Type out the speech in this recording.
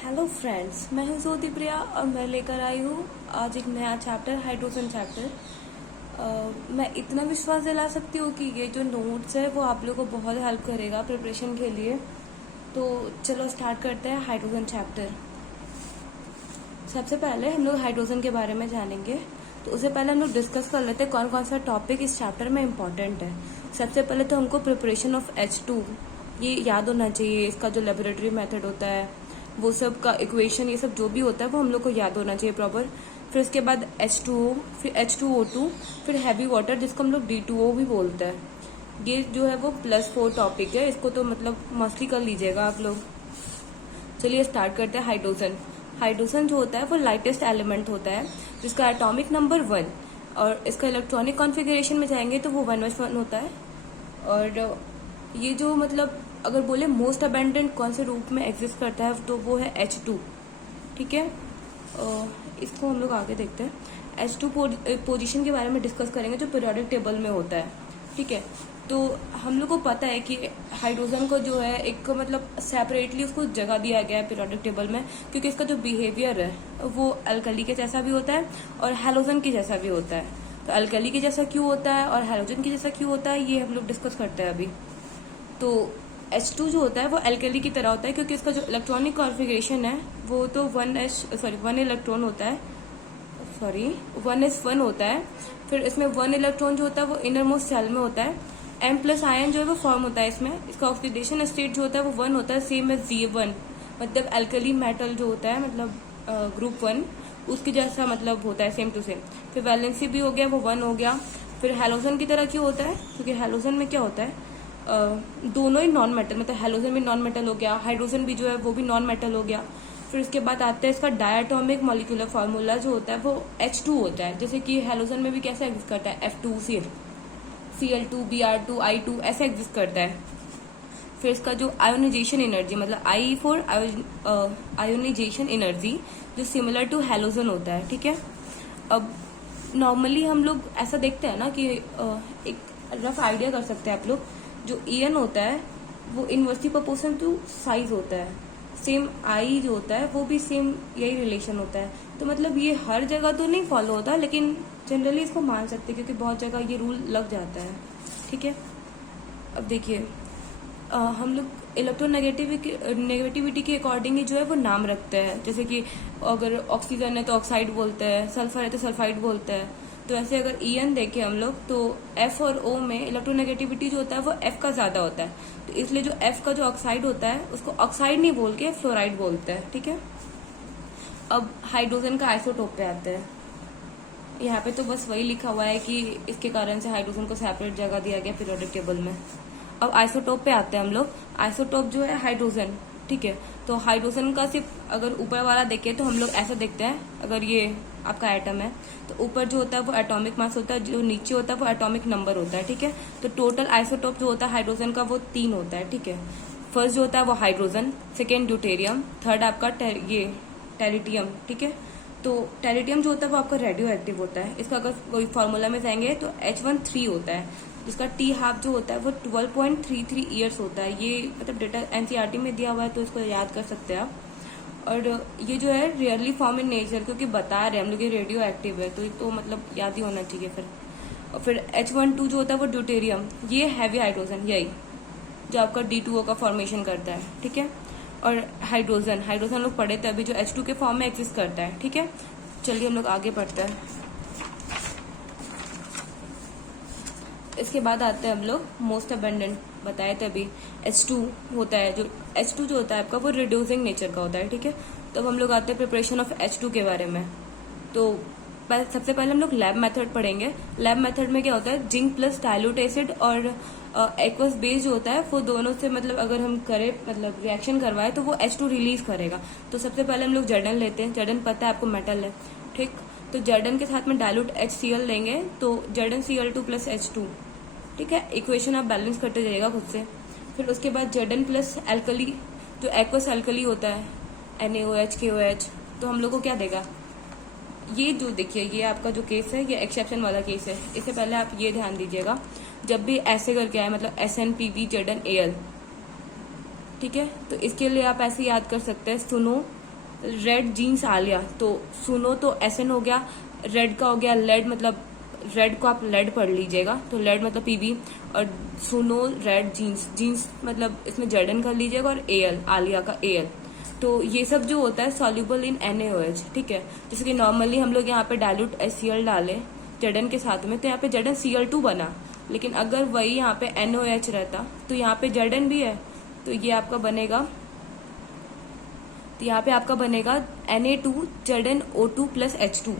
Hello friends, मैं हूं ज्योति प्रिया और मैं लेकर आई हूं आज एक नया चैप्टर, हाइड्रोजन चैप्टर। मैं इतना विश्वास दिला सकती हूँ कि ये जो नोट्स है वो आप लोगों को बहुत हेल्प करेगा प्रिपरेशन के लिए। तो चलो स्टार्ट करते हैं हाइड्रोजन चैप्टर। सबसे पहले हम लोग हाइड्रोजन के बारे में जानेंगे। तो उससे पहले हम लोग डिस्कस कर लेते हैं कौन कौन सा टॉपिक इस चैप्टर में इम्पॉर्टेंट है। सबसे पहले तो हमको प्रिपरेशन ऑफ H2 ये याद होना चाहिए। इसका जो लेबोरेटरी मेथड होता है वो सब का इक्वेशन, ये सब जो भी होता है वो हम लोग को याद होना चाहिए प्रॉपर। फिर उसके बाद H2O, फिर H2O2, फिर हैवी वाटर जिसको हम लोग D2O भी बोलते हैं। ये जो है वो +4 टॉपिक है, इसको तो मतलब मस्ती कर लीजिएगा आप लोग। चलिए स्टार्ट करते हैं हाइड्रोजन। हाइड्रोजन जो होता है वो लाइटेस्ट एलिमेंट होता है जिसका एटॉमिक नंबर 1, और इसका इलेक्ट्रॉनिक कॉन्फ़िगरेशन में जाएंगे तो वो 1s1 होता है। और ये जो मतलब अगर बोले मोस्ट अबेंडेंट कौन से रूप में एग्जिस्ट करता है तो वो है H2। ठीक है, इसको हम लोग आगे देखते हैं। H2 पोजीशन के बारे में डिस्कस करेंगे जो पीरियोडिक टेबल में होता है। ठीक है, तो हम लोग को पता है कि हाइड्रोजन को जो है एक मतलब सेपरेटली उसको जगह दिया गया है पीरियोडिक टेबल में, क्योंकि इसका जो बिहेवियर है वो अल्कली के जैसा भी होता है और हैलोजन के जैसा भी होता है। तो अल्कली के जैसा क्यों होता है और हैलोजन के जैसा क्यों होता है ये हम लोग डिस्कस करते हैं अभी। तो H2 जो होता है वो अल्कली की तरह होता है क्योंकि इसका जो इलेक्ट्रॉनिक कॉन्फ़िगरेशन है वो तो 1 इलेक्ट्रॉन होता है, 1s1 होता है। फिर इसमें 1 इलेक्ट्रॉन जो होता है वो इनर मोस्ट सेल में होता है। M+ आयन जो है वो फॉर्म होता है इसमें। इसका ऑक्सीडेशन स्टेट जो होता है वो 1 होता है, सेम एज Z1, मतलब अल्कली मेटल जो होता है मतलब ग्रुप 1 उसकी जैसा मतलब होता है, सेम टू सेम। फिर वैलेंसी भी हो गया, वो 1 हो गया। फिर हैलोजन की तरह क्यों होता है, क्योंकि हैलोजन में क्या होता है दोनों ही नॉन मेटल, मतलब हैलोजन भी नॉन मेटल हो गया, हाइड्रोजन भी जो है वो भी नॉन मेटल हो गया। फिर उसके बाद आता है इसका डायटोमिक मॉलिक्यूलर फार्मूला जो होता है वो H2 होता है। जैसे कि हैलोजन में भी कैसे एग्जिस्ट करता है, F2 Cl2 Br2 I2 ऐसे एग्जिस्ट करता है। फिर इसका जो आयोनाइजेशन एनर्जी मतलब I फॉर आयोनाइजेशन एनर्जी जो सिमिलर टू हैलोजन होता है। ठीक है, अब नॉर्मली हम लोग ऐसा देखते हैं ना कि एक रफ आइडिया कर सकते हैं आप लोग। जो En होता है वो इनवर्सली प्रोपोर्शनल टू साइज होता है। सेम I जो होता है वो भी सेम यही रिलेशन होता है। तो मतलब ये हर जगह तो नहीं फॉलो होता, लेकिन जनरली इसको मान सकते हैं क्योंकि बहुत जगह ये रूल लग जाता है। ठीक है, अब देखिए हम लोग इलेक्ट्रोनेगेटिविटी के अकॉर्डिंग ही जो है वो नाम रखते हैं। जैसे कि अगर ऑक्सीजन है तो ऑक्साइड बोलते हैं, सल्फर है तो सल्फाइड बोलते हैं। तो ऐसे अगर En देखें हम लोग तो F और O में इलेक्ट्रोनेगेटिविटी जो होता है वो F का ज्यादा होता है। तो इसलिए जो F का जो ऑक्साइड होता है उसको ऑक्साइड नहीं बोल के फ्लोराइड बोलते हैं। ठीक है, अब हाइड्रोजन का आइसोटोप पे आते हैं। यहाँ पे तो बस वही लिखा हुआ है कि इसके कारण से हाइड्रोजन को सेपरेट जगह दिया गया पीरियोडिक टेबल में। अब आइसोटोप पे आते हैं हम लोग। आइसोटोप जो है हाइड्रोजन, ठीक है, तो हाइड्रोजन का सिर्फ अगर ऊपर वाला देखें तो हम लोग ऐसा देखते हैं। अगर ये आपका एटम है तो ऊपर जो होता है वो एटॉमिक मास होता है, जो नीचे होता है वो एटॉमिक नंबर होता है। ठीक है, तो टोटल आइसोटोप जो होता है हाइड्रोजन का वो 3 होता है। ठीक है, फर्स्ट जो होता है वो हाइड्रोजन, सेकेंड ड्यूटेरियम, थर्ड आपका ये टेरिटियम। ठीक है, तो टेरिटियम जो होता है वो आपका रेडियो एक्टिव होता है। इसका अगर कोई फॉर्मूला में जाएंगे तो H13 होता है, जिसका T½ जो होता है वो 12.33 ईयर्स होता है। ये मतलब डेटा NCERT में दिया हुआ है तो इसको याद कर सकते हैं आप। और ये जो है रियरली फॉर्म इन नेचर, क्योंकि बता रहे हैं हम लोग ये रेडियो एक्टिव है तो मतलब याद ही होना चाहिए फिर। और फिर H12 जो होता है वो ड्यूटेरियम, ये हैवी हाइड्रोजन, यही जो आपका D2O का फॉर्मेशन करता है। ठीक है, और हाइड्रोजन लोग पढ़े थे अभी, जो H2 के फॉर्म में एग्जिस्ट करता है। ठीक है, चलिए हम लोग आगे बढ़ते हैं। इसके बाद आते हैं हम लोग मोस्ट अबेंडेंट, बताए थे अभी H2 होता है। जो H2 जो होता है आपका वो रिड्यूसिंग नेचर का होता है। ठीक है, तो अब हम लोग आते हैं प्रिपरेशन ऑफ H2 के बारे में। तो सबसे पहले हम लोग लैब मेथड पढ़ेंगे। लैब मेथड में क्या होता है, जिंक प्लस डाइल्यूट एसिड और एक्वस बेस जो होता है वो दोनों से मतलब अगर हम करें मतलब रिएक्शन करवाए तो वो H2 रिलीज करेगा। तो सबसे पहले हम लोग जर्डन लेते हैं। जर्डन पता है आपको मेटल है, ठीक, तो जर्डन के साथ में डाइल्यूट HCl लेंगे तो जर्डन Cl2 प्लस H2। ठीक है, इक्वेशन आप बैलेंस करते जाइएगा खुद से। फिर उसके बाद जर्डन प्लस एल्कली जो एक्वस एल्कली होता है NaOH KOH, तो हम लोग को क्या देगा, ये जो देखिए ये आपका जो केस है ये एक्सेप्शन वाला केस है। इससे पहले आप ये ध्यान दीजिएगा जब भी ऐसे करके आए मतलब SnPbZnAl, ठीक है, तो इसके लिए आप ऐसे याद कर सकते हैं, सुनो रेड जीन्स आलिया, तो सुनो तो SN हो गया, रेड का हो गया लेड, मतलब रेड को आप लेड पढ़ लीजिएगा, तो लेड मतलब PB, और सुनो रेड जीन्स, जीन्स मतलब इसमें ZN कर लीजिएगा, और AL आलिया का AL। तो ये सब जो होता है सॉल्यूबल इन NaOH, ठीक है। जैसे कि नॉर्मली हम लोग यहाँ पे डाइल्यूट HCl डाले ZN के साथ में, तो यहाँ पे ZnCl2 बना, लेकिन अगर वही यहाँ पे NaOH रहता तो यहाँ पे ZN भी है, तो ये आपका बनेगा, तो यहाँ पे आपका बनेगा Na2ZnO2 + H2।